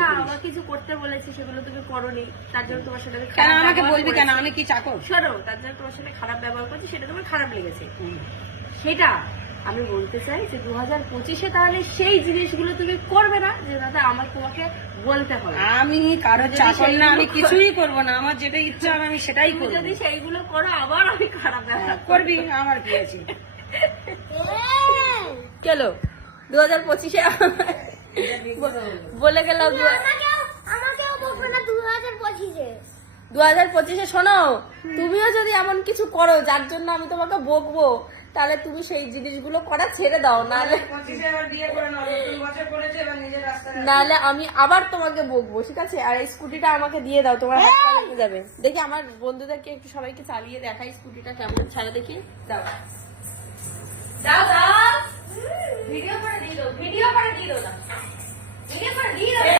না আমার কিছু করতে বলেছি সেগুলো তুমি করোনি, তার জন্য তোমার সাথে কেন আমাকে বলবি কেন? আমি কি চাকর? শোনো, তার জন্য তোমার সাথে খারাপ ব্যবহার করছি, সেটা তোমার খারাপ লেগেছে। সেটা আমি বলতে চাই যে 2025-এ তাহলে সেই জিনিসগুলো তুমি করবে না, যে দাদা আমার তোমাকে বলতে হবে। আমি কারো চাকর না, আমি কিছুই করবো না, আমার যেটা ইচ্ছা হবে আমি সেটাই তুমি করবো। যদি সেইগুলো করো আবার আমি খারাপ ব্যবহার করবি, আমার কি আছে? চলো 2025-এ বলে গেলাম 2025-এ শোনো, তুমিও যদি এমন কিছু করো যার জন্য আমি তোমাকে বকবো, তাহলে তুমি সেই জিনিসগুলো করা ছেড়ে দাও, নাহলে আমি আবার তোমাকে বকবো, ঠিক আছে? আর এই স্কুটিটা আমাকে দিয়ে দাও, তোমার হাতটা লেগে যাবে। দেখি আমার বন্ধুদেরকে একটু সবাইকে চালিয়ে দেখাই স্কুটিটা কেমন ছাড়া, দেখি। দাও দাও দাও, ভিডিও করে দিয়ে দাও, ভিডিও করে দিয়ে দাও, ভিডিও করে দিয়ে দাও।